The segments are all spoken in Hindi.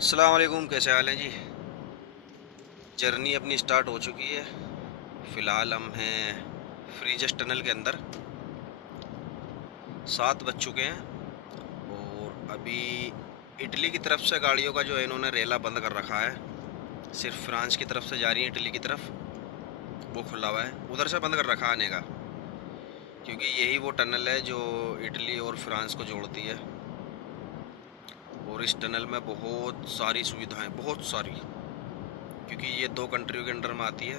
अस्सलाम वालेकुम, कैसे हाल है जी। जर्नी अपनी स्टार्ट हो चुकी है। फ़िलहाल हम हैं फ्रीजस टनल के अंदर। 7 बज चुके हैं और अभी इटली की तरफ से गाड़ियों का जो है इन्होंने रेला बंद कर रखा है। सिर्फ फ्रांस की तरफ से जा रही है, इटली की तरफ वो खुला हुआ है। उधर से बंद कर रखा आने का, क्योंकि यही वो टनल है जो इटली और फ्रांस को जोड़ती है। और इस टनल में बहुत सारी सुविधाएं, बहुत सारी, क्योंकि ये 2 कंट्रियों के अंडर में आती है।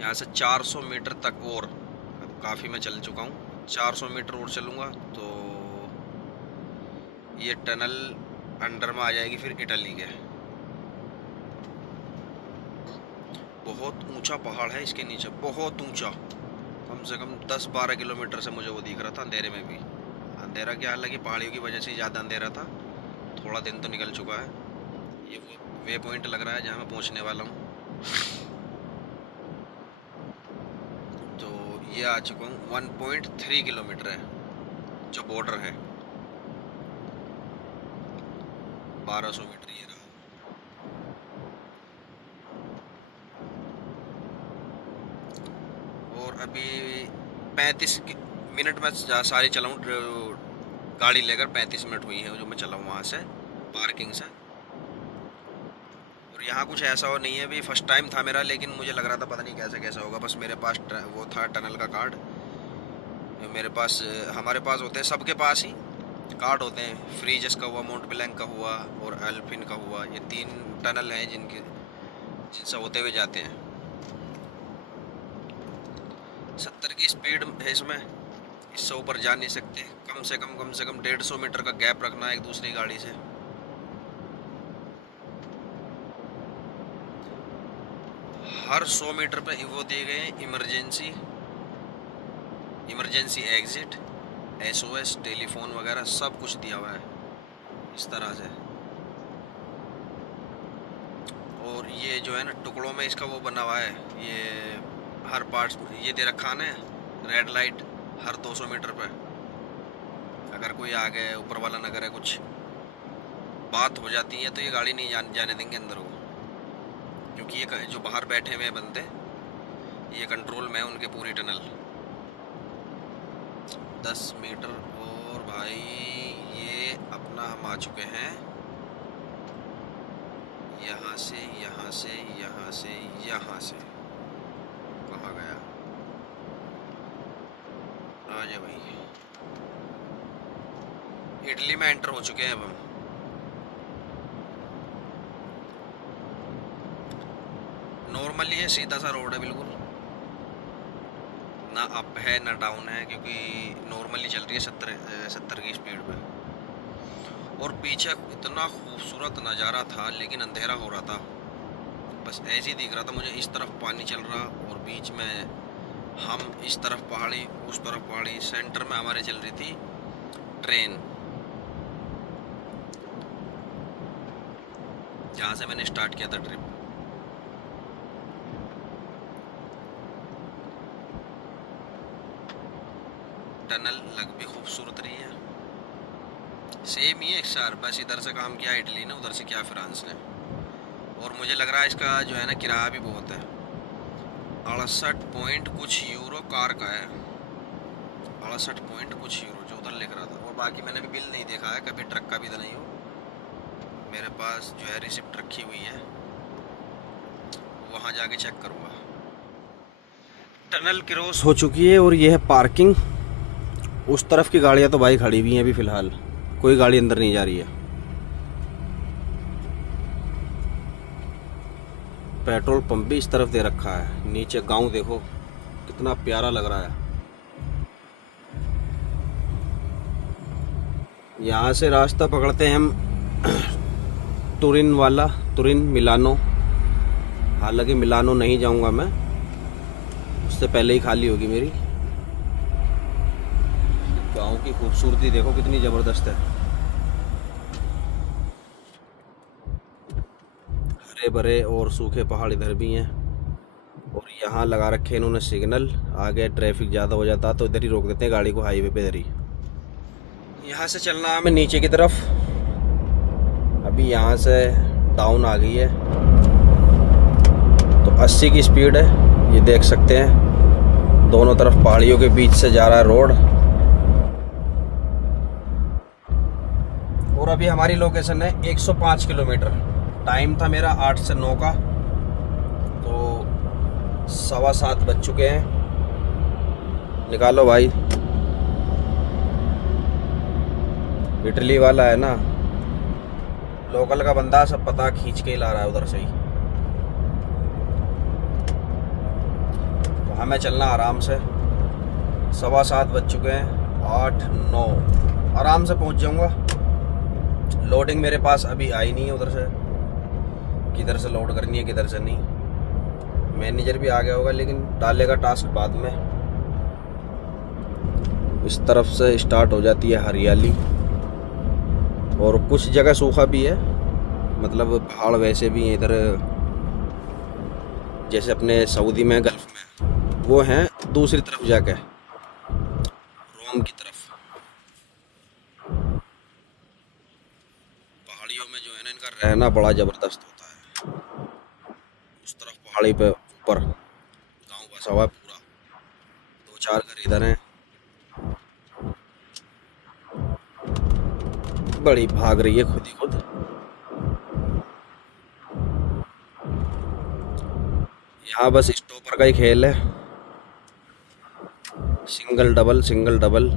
यहाँ से 400 मीटर तक और, अब काफ़ी मैं चल चुका हूँ, 400 मीटर और चलूँगा तो ये टनल अंडर में आ जाएगी फिर इटली के। बहुत ऊंचा पहाड़ है इसके नीचे, बहुत ऊंचा, कम से कम 10-12 किलोमीटर से मुझे वो दिख रहा था अंधेरे में भी। अंधेरा क्या, हालांकि पहाड़ियों की वजह से ज़्यादा अंधेरा था। थोड़ा दिन तो निकल चुका है। ये वो वे पॉइंट लग रहा है जहाँ मैं पहुँचने वाला हूँ। तो ये आ चुका हूँ, 1.3 किलोमीटर है जो बॉर्डर है। 1200 मीटर ये रहा। और अभी 35 मिनट में सारी चलाऊँ गाड़ी लेकर। 35 मिनट हुई है जो मैं चला हूँ वहाँ से, पार्किंग से। और यहाँ कुछ ऐसा और नहीं है, अभी फर्स्ट टाइम था मेरा, लेकिन मुझे लग रहा था पता नहीं कैसे कैसे होगा। बस मेरे पास वो था टनल का कार्ड। मेरे पास, हमारे पास होते हैं, सबके पास ही कार्ड होते हैं। फ्रीजस का हुआ, मोंट ब्लैंक का हुआ और एल्पिन का हुआ। ये 3 टनल हैं जिनसे होते हुए जाते हैं। 70 की स्पीड है इसमें, इससे ऊपर जा नहीं सकते। कम से कम 150 मीटर का गैप रखना है एक दूसरी गाड़ी से। हर 100 मीटर पे वो दिए गए हैं इमरजेंसी एग्जिट, SOS, टेलीफोन वगैरह सब कुछ दिया हुआ है इस तरह से। और ये जो है ना, टुकड़ों में इसका वो बना हुआ है, ये हर पार्ट्स ये दे रखा है, रेड लाइट हर 200 मीटर पे। अगर कोई आ गए, ऊपर वाला ना करे, कुछ बात हो जाती है तो ये गाड़ी नहीं जाने देंगे अंदर वो, क्योंकि ये जो बाहर बैठे हुए बंदे, ये कंट्रोल में है उनके पूरी टनल। 10 मीटर और भाई, ये अपना हम आ चुके हैं। यहाँ से यहाँ से यहाँ से यहाँ से कहाँ गया, आ जाए भाई। इटली में एंटर हो चुके हैं अब हम। नॉर्मली है, सीधा सा रोड है बिल्कुल, ना अप है ना डाउन है, क्योंकि नॉर्मली चल रही है 70 की स्पीड पे। और पीछे इतना खूबसूरत नज़ारा था, लेकिन अंधेरा हो रहा था। बस ऐसे ही दिख रहा था मुझे, इस तरफ पानी चल रहा और बीच में हम, इस तरफ पहाड़ी उस तरफ पहाड़ी, सेंटर में हमारे चल रही थी ट्रेन, जहाँ से मैंने स्टार्ट किया था ट्रिप। टनल लग भी खूबसूरत रही है, सेम ही है XR, बस इधर से काम किया इटली ने, उधर से किया फ्रांस ने। और मुझे लग रहा है इसका जो है ना, किराया भी बहुत है। 68 पॉइंट कुछ यूरो कार का है, 68 पॉइंट कुछ यूरो जो उधर लिख रहा था। और बाकी मैंने भी बिल नहीं देखा है, कभी ट्रक का भी तो नहीं हो। मेरे पास जो है रिसिप्ट रखी हुई है, वहाँ जाके चेक करूँगा। टनल क्रॉस हो चुकी है और ये है पार्किंग। उस तरफ की गाड़ियाँ तो भाई खड़ी हुई हैं अभी फ़िलहाल, कोई गाड़ी अंदर नहीं जा रही है। पेट्रोल पंप भी इस तरफ दे रखा है। नीचे गांव देखो कितना प्यारा लग रहा है। यहाँ से रास्ता पकड़ते हैं हम तुरिन मिलानो। हालांकि मिलानो नहीं जाऊंगा मैं, उससे पहले ही खाली होगी मेरी। गांव की खूबसूरती देखो कितनी ज़बरदस्त है। हरे भरे और सूखे पहाड़ इधर भी हैं। और यहाँ लगा रखे हैं इन्होंने सिग्नल, आगे ट्रैफिक ज़्यादा हो जाता तो इधर ही रोक देते हैं गाड़ी को, हाईवे पे इधर ही। यहाँ से चलना है हमें नीचे की तरफ। अभी यहाँ से डाउन आ गई है, तो 80 की स्पीड है, ये देख सकते हैं। दोनों तरफ पहाड़ियों के बीच से जा रहा है रोड। और अभी हमारी लोकेशन है 105 किलोमीटर। टाइम था मेरा 8 से 9 का, तो 7:15 बज चुके हैं। निकालो भाई, इटली वाला है ना, लोकल का बंदा, सब पता खींच के ही ला रहा है उधर से ही। तो हमें चलना आराम से। 7:15 बज चुके हैं, 8, 9 आराम से पहुंच जाऊंगा। लोडिंग मेरे पास अभी आई नहीं है उधर से, किधर से लोड करनी है किधर से नहीं। मैनेजर भी आ गया होगा, लेकिन डालेगा टास्क बाद में। इस तरफ से स्टार्ट हो जाती है हरियाली, और कुछ जगह सूखा भी है, मतलब पहाड़ वैसे भी हैं इधर, जैसे अपने सऊदी में, गल्फ में, वो हैं दूसरी तरफ जाके, रोम की तरफ। पहाड़ियों में जो है ना, इनका रहना बड़ा ज़बरदस्त होता है। उस तरफ पहाड़ी पे ऊपर गांव बसा हुआ है पूरा, 2-4 घर इधर हैं। बड़ी भाग रही है खुद ही खुद। यहाँ बस स्टॉपर का ही खेल है, सिंगल डबल सिंगल डबल।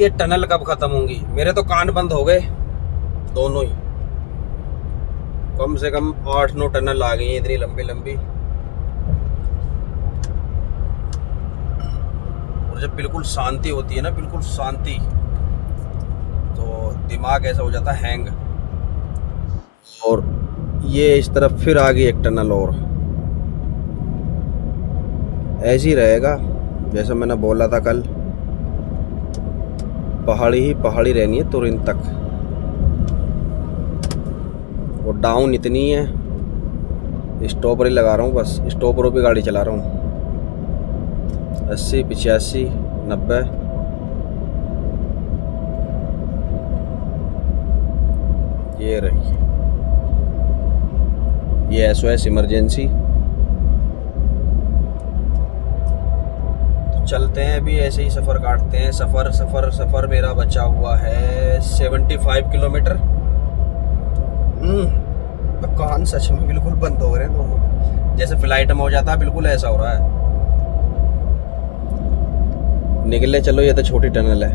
ये टनल कब खत्म होंगी। मेरे तो कान बंद हो गए दोनों ही। कम से कम 8-9 टनल आ गई हैं इतनी लंबी लंबी। और जब बिल्कुल शांति होती है ना, बिल्कुल शांति, तो दिमाग ऐसा हो जाता है हैंग। और ये इस तरफ फिर आ गई एक टनल, और ऐसे ही रहेगा जैसा मैंने बोला था कल, पहाड़ी ही पहाड़ी रहनी है तुरंत तक। और डाउन इतनी है, स्टॉपर ही लगा रहा हूँ, बस स्टॉपरों पे गाड़ी चला रहा हूँ। 80, 85, 90। ये रही, ये SOS इमरजेंसी। चलते हैं अभी, ऐसे ही सफ़र काटते हैं। सफ़र मेरा बचा हुआ है 75 किलोमीटर। कान सच में बिल्कुल बंद हो रहे हैं दोनों, जैसे फ्लाइट में हो जाता है, बिल्कुल ऐसा हो रहा है। निकले चलो, ये तो छोटी टनल है।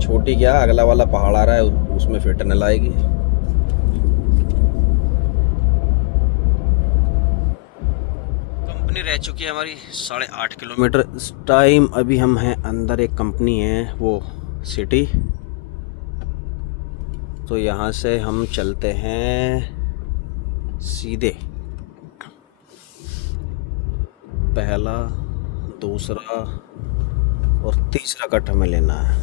छोटी क्या, अगला वाला पहाड़ आ रहा है, उसमें फिर टनल आएगी। कंपनी रह चुकी है हमारी 8.5 किलोमीटर। इस टाइम अभी हम हैं अंदर, एक कंपनी है वो सिटी। तो यहाँ से हम चलते हैं सीधे, पहला, दूसरा और तीसरा कट हमें लेना है।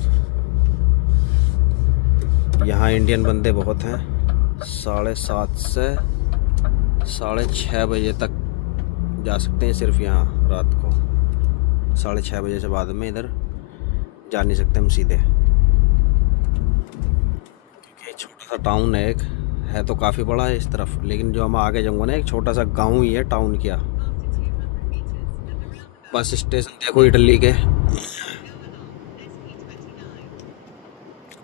यहाँ इंडियन बंदे बहुत हैं। 7:30 से 6:30 बजे तक जा सकते हैं सिर्फ यहाँ रात को। 6:30 बजे से बाद में इधर जा नहीं सकते हम सीधे, क्योंकि छोटा सा टाउन है एक, है तो काफ़ी बड़ा है इस तरफ, लेकिन जो हम आगे जाऊँगा ना एक छोटा सा गांव ही है, टाउन क्या। बस स्टेशन देखो इटली के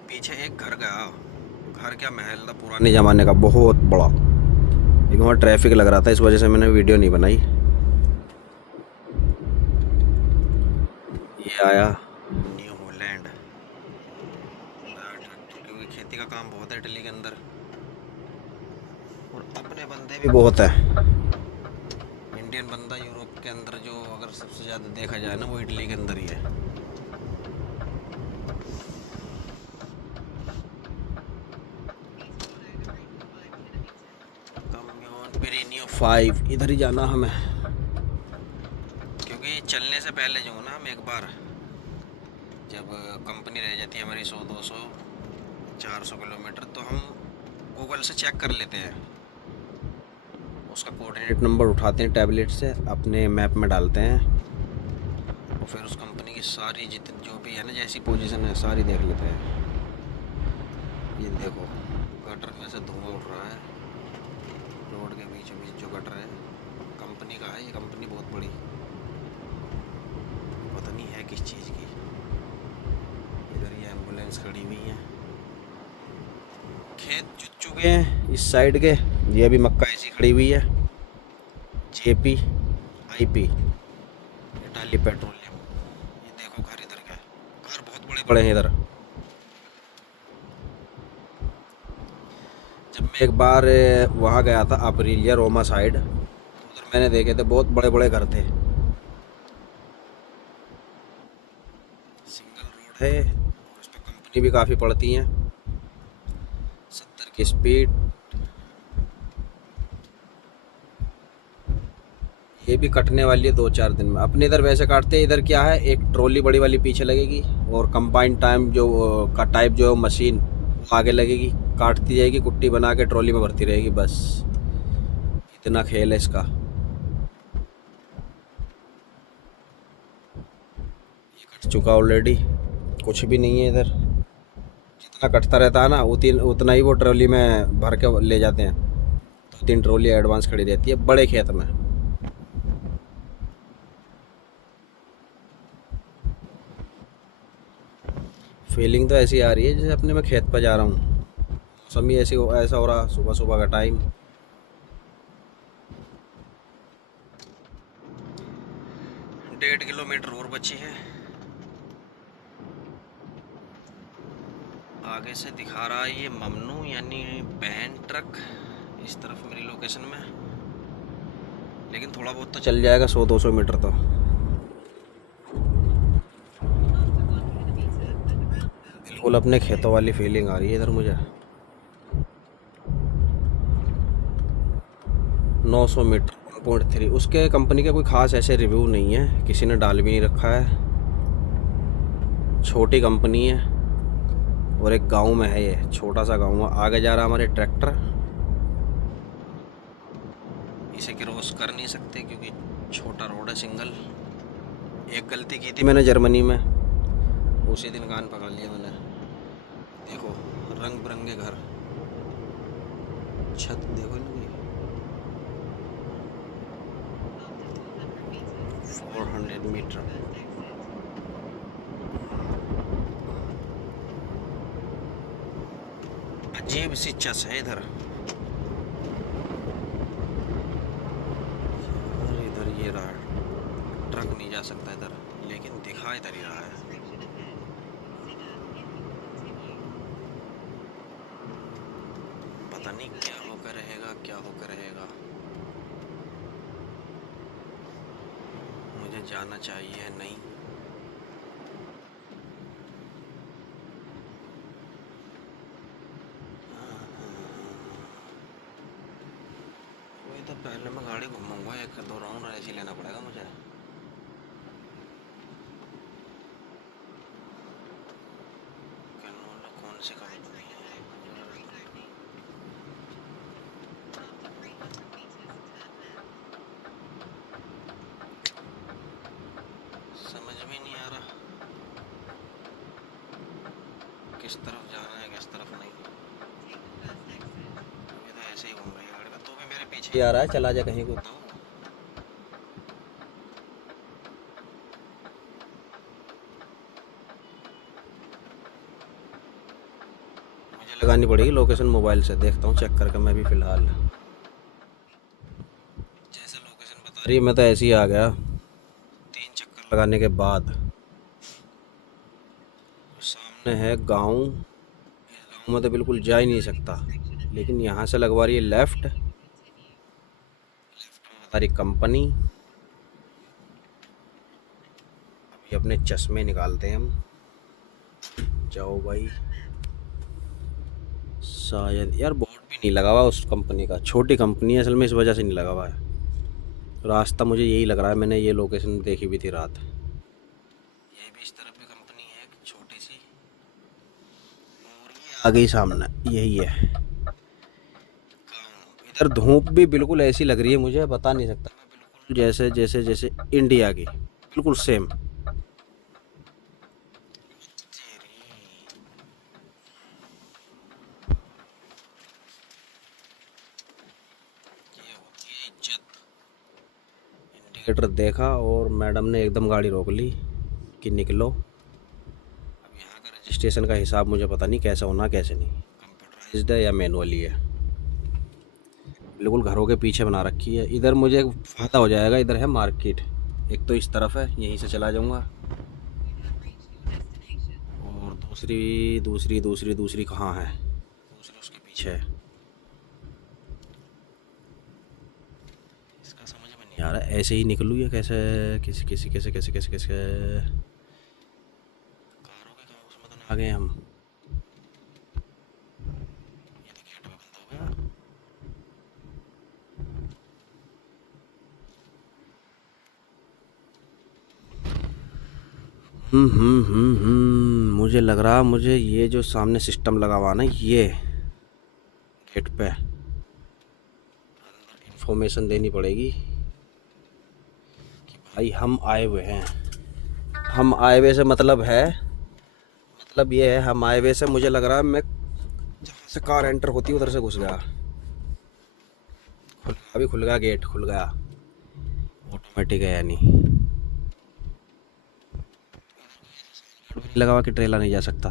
पीछे एक घर गया, घर क्या महल था पुराने ज़माने का बहुत बड़ा, लेकिन वहाँ ट्रैफिक लग रहा था, इस वजह से मैंने वीडियो नहीं बनाई। ये आया न्यू हॉलैंड, क्योंकि खेती का काम बहुत है इटली के अंदर, और अपने बंदे भी बहुत है। इंडियन बंदा यूरोप के अंदर जो अगर सबसे ज़्यादा देखा जाए ना, वो इटली के अंदर ही है। कम्यून पेरिनियो 5, इधर ही जाना हमें, क्योंकि चलने से पहले जो ना हम एक बार जब कंपनी रह जाती है हमारी 100 200 400 किलोमीटर, तो हम गूगल से चेक कर लेते हैं, उसका कोऑर्डिनेट नंबर उठाते हैं टैबलेट से, अपने मैप में डालते हैं, और फिर उस कंपनी की सारी जितनी जो भी है ना, जैसी पोजीशन है सारी देख लेते हैं। ये देखो गटर में से धुआं उठ रहा है, रोड के बीचों बीच जो गटर है, कंपनी का है ये, कंपनी बहुत बड़ी, पता नहीं है किस चीज़ की। इधर ये एम्बुलेंस खड़ी हुई है, खेत जुत चुके हैं इस साइड के, ये अभी मक्का ऐसी खड़ी हुई है, जेपी आईपी इटाली पेट्रोलियम। ये देखो घर इधर का, घर बहुत बड़े बड़े हैं इधर। जब मैं एक बार वहाँ गया था अप्रीलिया रोमा साइड, उधर मैंने देखे थे बहुत बड़े बड़े घर थे, सिंगल रोड है, और उस पर कंपनी भी काफ़ी पड़ती हैं, 70 की स्पीड। ये भी कटने वाली है 2-4 दिन में, अपने इधर वैसे काटते हैं, इधर क्या है एक ट्रॉली बड़ी वाली पीछे लगेगी, और कंबाइन टाइम जो का टाइप जो मशीन वो आगे लगेगी, काटती जाएगी, कुट्टी बना के ट्रॉली में भरती रहेगी, बस इतना खेल है इसका। ये कट चुका ऑलरेडी, कुछ भी नहीं है इधर, जितना कटता रहता है ना उतना ही वो ट्रॉली में भर के ले जाते हैं, 2-3 ट्रॉली एडवांस खड़ी रहती है बड़े खेत में। फीलिंग तो ऐसी आ रही है जैसे अपने मैं खेत पर जा रहा हूँ, मौसम ही ऐसा हो रहा, सुबह सुबह का टाइम। 1.5 किलोमीटर और बची है, आगे से दिखा रहा है ये ममनू यानी बैन ट्रक इस तरफ मेरी लोकेशन में, लेकिन थोड़ा बहुत तो चल जाएगा 100-200 मीटर तो। बिल्कुल अपने खेतों वाली फीलिंग आ रही है इधर मुझे। 900 मीटर 1.3, उसके कंपनी का कोई ख़ास ऐसे रिव्यू नहीं है, किसी ने डाल भी नहीं रखा है, छोटी कंपनी है, और एक गांव में है, ये छोटा सा गांव है, आगे जा रहा हमारे ट्रैक्टर, इसे क्रॉस कर नहीं सकते क्योंकि छोटा रोड है सिंगल। एक गलती की थी मैंने जर्मनी में, उसी दिन कान पकड़ लिया मैंने। देखो रंग बिरंगे घर, छत देखो इनकी, 400 मीटर। अजीब सी चस है इधर, और इधर ये रहा, ट्रक नहीं जा सकता इधर, लेकिन दिखा इधर ही रहा है। पता नहीं क्या होकर रहेगा, क्या होकर रहेगा, मुझे जाना चाहिए नहीं। वही तो, पहले मैं गाड़ी घुमाऊंगा, 1-2 राउंड ऐसे ही लेना पड़ेगा मुझे। कौन सी कंपनी है, समझ में नहीं आ रहा। किस तरफ जाना है किस तरफ नहीं। ये तो ऐसे ही घूम रही है गाड़ी का, तो भी मेरे पीछे आ रहा है, चला जा कहीं को तो। मुझे लगानी पड़ेगी लोकेशन मोबाइल से, देखता हूँ चेक करके मैं भी फ़िलहाल। जैसे लोकेशन बता रही है मैं तो ऐसे ही आ गया 3 चक्कर लगाने के बाद। सामने है गांव, इस गांव में तो बिल्कुल जा ही नहीं सकता, लेकिन यहाँ से लगवा रही है लेफ्ट, लेफ्ट में बता रही कंपनी। अभी अपने चश्मे निकालते हैं हम। जाओ भाई। शायद यार बोर्ड भी नहीं लगा हुआ उस कंपनी का, छोटी कंपनी है असल में, इस वजह से नहीं लगा हुआ है। रास्ता मुझे यही लग रहा है, मैंने ये लोकेशन देखी भी थी रात। ये भी इस तरफ भी कंपनी है एक छोटी सी, और ये आ गई सामने, यही है। इधर धूप भी बिल्कुल ऐसी लग रही है, मुझे बता नहीं सकता मैं, बिल्कुल जैसे जैसे जैसे इंडिया की, बिल्कुल सेम। ये होती है इज्जत। इंडिकेटर देखा और मैडम ने एकदम गाड़ी रोक ली कि निकलो। अब यहाँ का रजिस्ट्रेशन का हिसाब मुझे पता नहीं कैसा होना कैसे नहीं, कंप्यूटराइज्ड है या मैनुअली है। बिल्कुल घरों के पीछे बना रखी है। इधर मुझे फ़ायदा हो जाएगा, इधर है मार्केट, एक तो इस तरफ है, यहीं से चला जाऊँगा। और दूसरी दूसरी दूसरी दूसरी कहाँ है, दूसरी उसके पीछे है। इसका समझ में नहीं आ रहा ऐसे ही निकलूँ या कैसे, किसी किसी कैसे कैसे कैसे कैसे। कारों के कहाँ उसमें तो ना आ गए हम। ये तो गेट में बंद हो गया। मुझे लग रहा, मुझे ये जो सामने सिस्टम लगा हुआ ना, ये गेट पे अंदर इंफॉर्मेशन देनी पड़ेगी कि भाई हम आए हुए हैं। हम आए हुए से मतलब है, मतलब ये है हम आए हुए से, मुझे लग रहा है मैं जहाँ से कार एंटर होती है उधर से घुस गया। अभी खुल गया, गेट खुल गया, ऑटोमेटिक है यानी। लगा हुआ कि ट्रेलर नहीं जा सकता,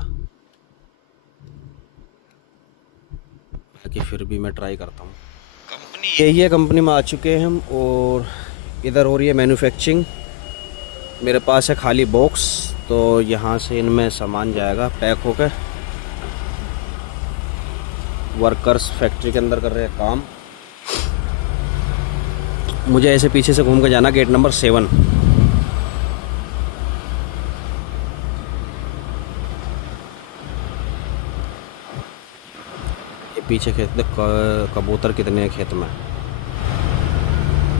बाकी फिर भी मैं ट्राई करता हूँ। कंपनी यही है, कंपनी में आ चुके हैं हम, और इधर हो रही है मैन्युफैक्चरिंग। मेरे पास है खाली बॉक्स, तो यहाँ से इनमें सामान जाएगा पैक होकर। वर्कर्स फैक्ट्री के अंदर कर रहे हैं काम। मुझे ऐसे पीछे से घूम के जाना, गेट नंबर 7। ये पीछे खेत देख, कबूतर कितने हैं खेत में,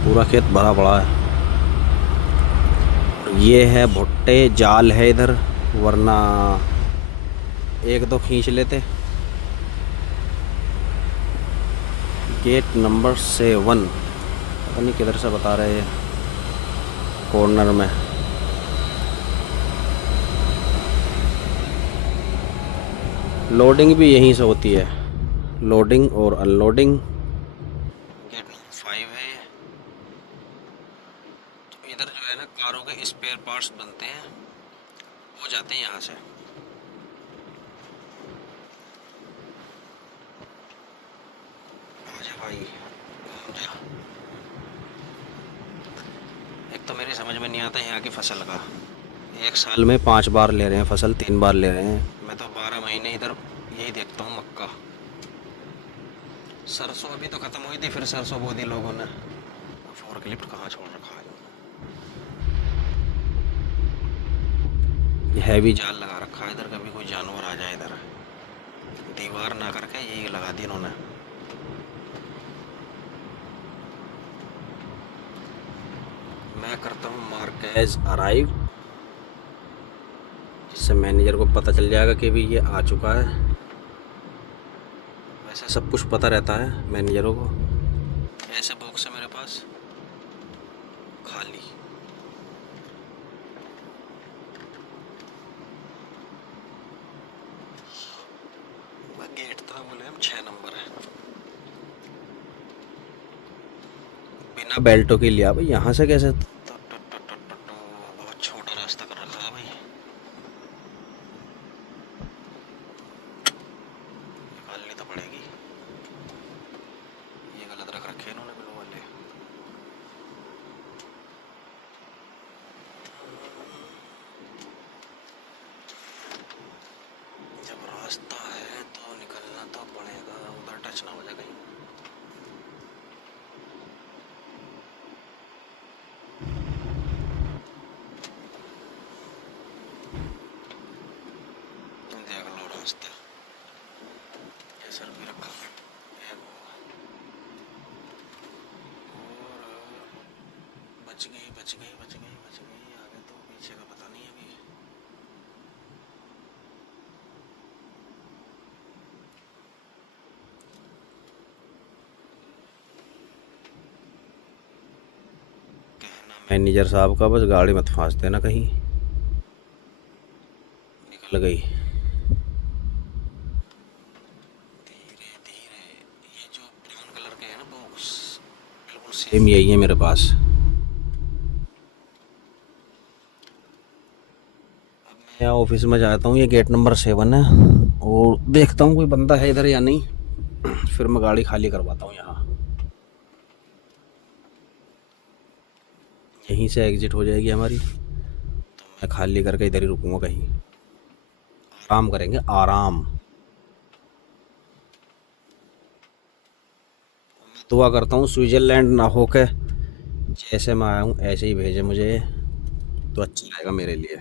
पूरा खेत भरा पड़ा है। ये है भुट्टे, जाल है इधर, वरना एक दो खींच लेते। गेट नंबर 7, पता नहीं किधर से बता रहे हैं, कॉर्नर में। लोडिंग भी यहीं से होती है, लोडिंग और अनलोडिंग। गेट नंबर 5 है ये। तो इधर जो है ना, कारों के स्पेयर पार्ट्स बनते हैं, वो जाते हैं यहाँ से। आजा भाई, आजा। एक तो मेरी समझ में नहीं आता यहाँ की फसल का, एक साल में 5 बार ले रहे हैं फसल, 3 बार ले रहे हैं। मैं तो 12 महीने इधर यही देखता हूँ मक्का। सरसों अभी तो ख़त्म हुई थी, फिर सरसों बो दी लोगों ने। फोर्कलिफ्ट कहाँ छोड़ रखा है। हैवी जाल लगा रखा है इधर, कभी कोई जानवर आ जाए इधर, दीवार ना करके यही लगा दी इन्होंने। मैं करता हूँ मार्क एज अराइव, जिससे मैनेजर को पता चल जाएगा कि भी ये आ चुका है। वैसे सब कुछ पता रहता है मैनेजरों को। ऐसे बॉक्स है मेरे पास खाली। बिना बेल्टों के लिया भाई, यहाँ से कैसे? बहुत छोटा रास्ता कर रखा है भाई, निकालनी तो पड़ेगी। ये गलत रख रखे हैं इन्होंने बिल्कुल वाले। जब रास्ता है तो निकलना तो पड़ेगा, उधर टच ना हो जाए कहीं। देख लो रास्ता कैसा भी रखा है वो। और बच गई बच गई बच गई बच गई, आगे तो पीछे का पता नहीं अभी। मैनेजर साहब का, बस गाड़ी मत फांस देना कहीं। निकल गई धीरे धीरे। ये जो ब्राउन कलर के है ना बॉक्स, बिल्कुल सेम यही है मेरे पास। अब मैं ऑफिस में जाता हूँ, ये गेट नंबर 7 है, और देखता हूँ कोई बंदा है इधर या नहीं, फिर मैं गाड़ी खाली करवाता हूँ। यहाँ यहीं से एग्जिट हो जाएगी हमारी, तो मैं खाली करके इधर ही रुकूंगा कहीं, आराम करेंगे आराम। दुआ करता हूँ स्विट्ज़रलैंड ना होके जैसे मैं आया हूँ ऐसे ही भेजे मुझे, तो अच्छा रहेगा मेरे लिए।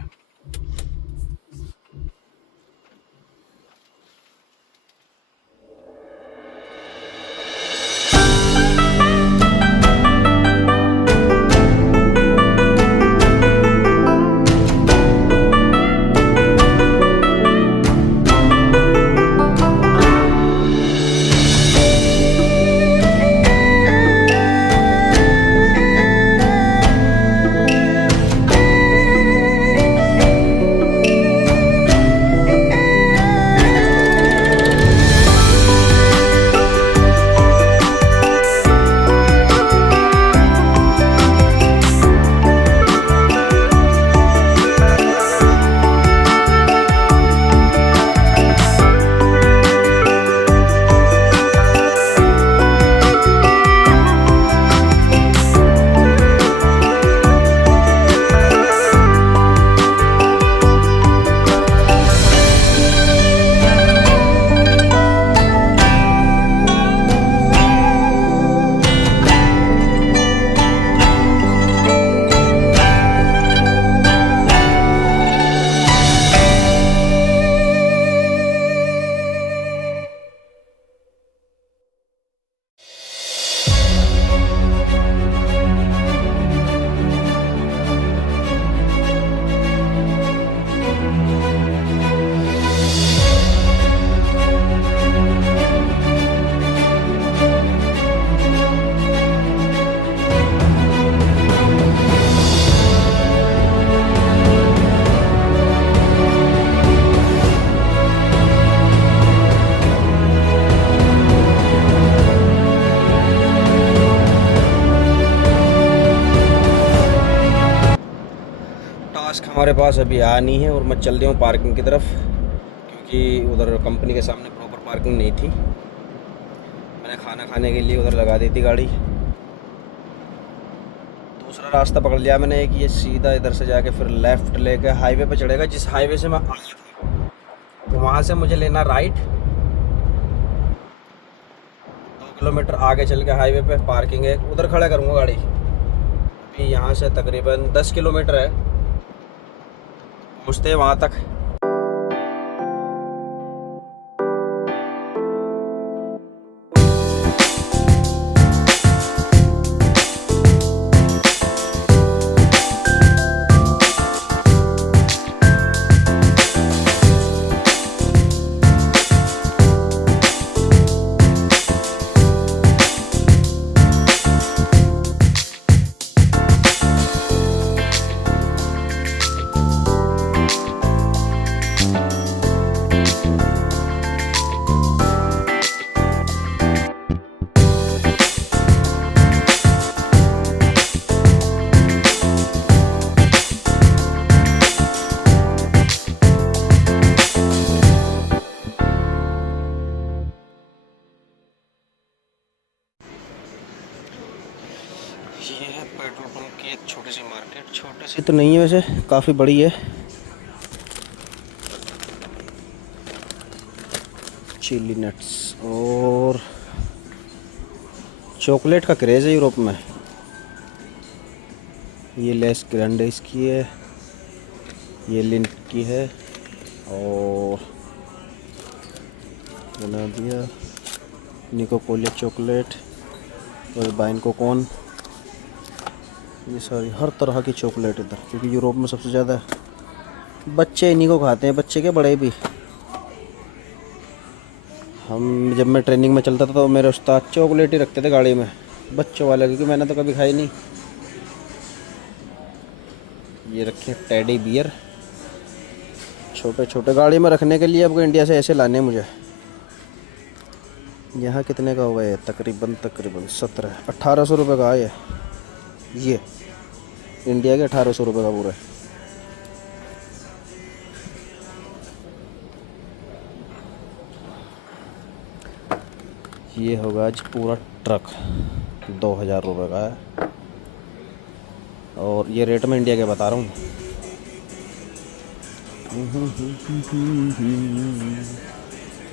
हमारे पास अभी आया नहीं है, और मैं चल रहा हूँ पार्किंग की तरफ, क्योंकि उधर कंपनी के सामने प्रॉपर पार्किंग नहीं थी। मैंने खाना खाने के लिए उधर लगा दी थी गाड़ी। दूसरा रास्ता पकड़ लिया मैंने, एक ये सीधा इधर से जाके फिर लेफ़्ट लेके हाईवे पे चढ़ेगा, जिस हाईवे से मैं आया था। तो वहाँ से मुझे लेना राइट, 2 किलोमीटर आगे चल के हाईवे पे पार्किंग है, उधर खड़ा करूँगा गाड़ी। अभी यहाँ से तकरीबन 10 किलोमीटर है, पहुँचते हैं वहाँ तक। तो नहीं है वैसे, काफ़ी बड़ी है। चिली नट्स और चॉकलेट का क्रेज़ है यूरोप में। ये लेस ग्रांडे इसकी है, ये लिंट की है और बना दिया निको कोलिया चॉकलेट और बाइन कोकोन। ये सारी हर तरह की चॉकलेट इधर, क्योंकि यूरोप में सबसे ज़्यादा बच्चे इन्हीं को खाते हैं, बच्चे के बड़े भी। जब मैं ट्रेनिंग में चलता था तो मेरे उस्ताद चॉकलेट ही रखते थे गाड़ी में, बच्चों वाले, क्योंकि मैंने तो कभी खाई नहीं। ये रखे टेडी बियर, छोटे छोटे गाड़ी में रखने के लिए। अब इंडिया से ऐसे लाने मुझे। यहाँ कितने का हुआ है? तकरीबन 1800 रुपये का है ये इंडिया के 1800 रुपये का पूरा। ये होगा आज पूरा ट्रक 2000 रुपये का है, और ये रेट मैं इंडिया के बता रहा हूँ।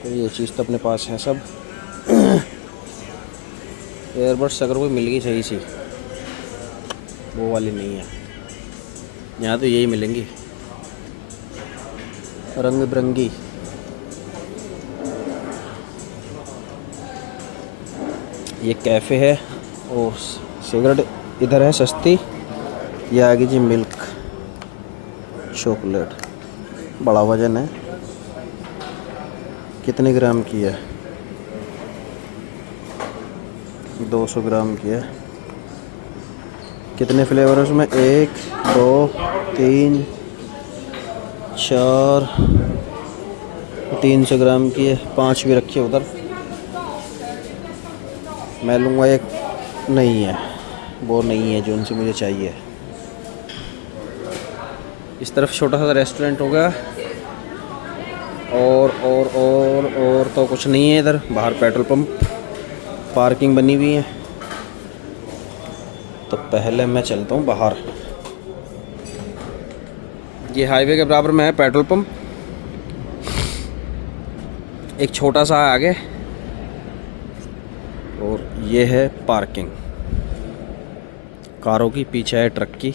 तो ये चीज़ तो अपने पास है सब। एयरबड्स अगर कोई मिल गई सही सी, वो वाली नहीं है यहाँ, तो यही मिलेंगी रंग बिरंगी। ये कैफ़े है और सिगरेट इधर है सस्ती। ये आगे जी मिल्क चॉकलेट, बड़ा वजन है। कितने ग्राम की है? 200 ग्राम की है। कितने फ्लेवर है उसमें? 1 2 3 4, 300 ग्राम की है। 5 भी रखी है उधर। मैं लूँगा एक। नहीं है, वो नहीं है जो उनसे मुझे चाहिए। इस तरफ छोटा सा रेस्टोरेंट हो गया, और तो कुछ नहीं है इधर। बाहर पेट्रोल पंप, पार्किंग बनी हुई है। तो पहले मैं चलता हूँ बाहर। ये हाईवे के बराबर में है पेट्रोल पंप, एक छोटा सा आगे, और ये है पार्किंग कारों की। पीछे है ट्रक की।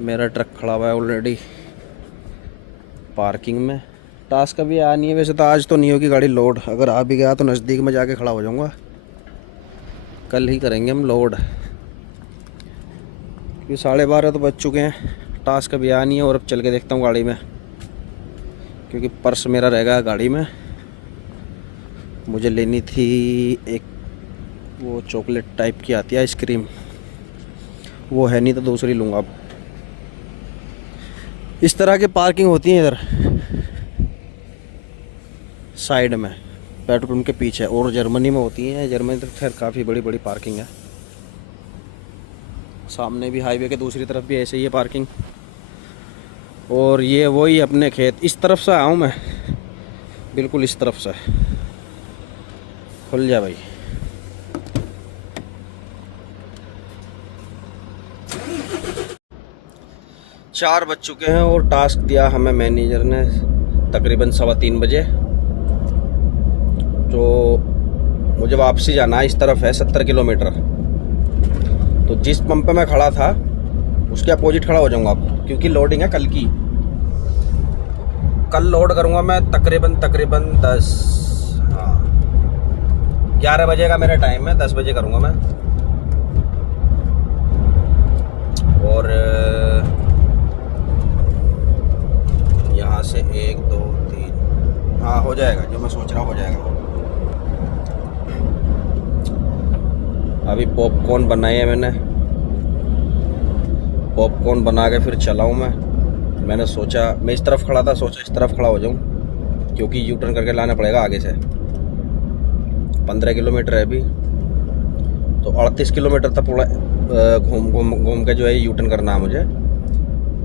मेरा ट्रक खड़ा हुआ है ऑलरेडी पार्किंग में। टास्क अभी आया नहीं है वैसे तो, आज तो नहीं होगी गाड़ी लोड। अगर आ भी गया तो नज़दीक में जाके खड़ा हो जाऊंगा। कल ही करेंगे हम लोड, क्योंकि 12:30 तो बज चुके हैं। टास्क अभी आया नहीं है, और अब चल के देखता हूँ गाड़ी में, क्योंकि पर्स मेरा रहेगा गाड़ी में। मुझे लेनी थी एक वो चॉकलेट टाइप की आती है आइसक्रीम, वो है नहीं तो दूसरी लूँगा। अब इस तरह की पार्किंग होती है इधर साइड में, पेट्रोल पंप के पीछे। और जर्मनी में होती हैं। जर्मनी तो खैर काफ़ी बड़ी बड़ी पार्किंग है। सामने भी हाईवे के दूसरी तरफ भी ऐसे ही है पार्किंग। और ये वही अपने खेत। इस तरफ से आऊँ मैं, बिल्कुल इस तरफ से। खुल जा भाई। चार बज चुके हैं और टास्क दिया हमें मैनेजर ने तकरीबन 3:15 बजे। तो मुझे वापसी जाना है। इस तरफ है 70 किलोमीटर। तो जिस पंप पे मैं खड़ा था उसके अपोजिट खड़ा हो जाऊंगा अब, क्योंकि लोडिंग है कल की। कल लोड करूंगा मैं तकरीबन 11 बजे का मेरा टाइम है। 10 बजे करूंगा मैं। और यहाँ से 1 2 3, हाँ हो जाएगा जो मैं सोच रहा हूँ, हो जाएगा। अभी पॉपकॉर्न बनाए है मैंने। पॉपकॉर्न बना के फिर चलाऊँ मैंने सोचा, मैं इस तरफ खड़ा था, सोचा इस तरफ खड़ा हो जाऊँ, क्योंकि यू टर्न करके लाना पड़ेगा आगे से। 15 किलोमीटर है अभी, तो 38 किलोमीटर तक पूरा घूम के जो है यू टर्न करना है मुझे।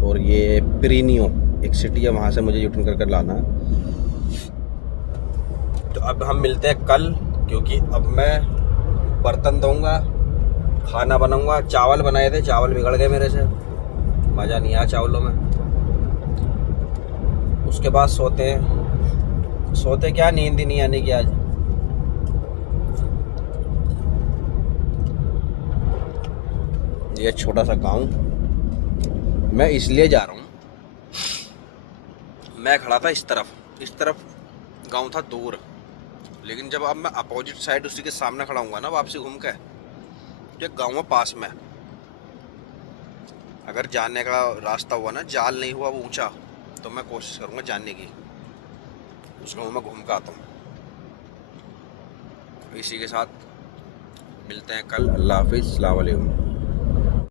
और ये पिरीनियो एक सिटी है, वहाँ से मुझे यू टर्न करके लाना है। तो अब हम मिलते हैं कल, क्योंकि अब मैं बर्तन धोऊंगा, खाना बनाऊंगा। चावल बनाए थे, चावल बिगड़ गए मेरे से। मज़ा नहीं आया चावलों में। उसके बाद सोते क्या, नींद ही नहीं आने की आज। ये छोटा सा गांव मैं इसलिए जा रहा हूँ, मैं खड़ा था इस तरफ गांव था दूर, लेकिन जब अब मैं अपोजिट साइड उसी के सामने खड़ा हूँगा ना वापसी घूम के, जो गाँव में पास में, अगर जाने का रास्ता हुआ ना, जाल नहीं हुआ वो ऊंचा, तो मैं कोशिश करूँगा जानने की, उस गाँव में घूम के आता हूँ। इसी के साथ मिलते हैं कल। अल्लाह हाफिज़, अस्सलाम वालेकुम।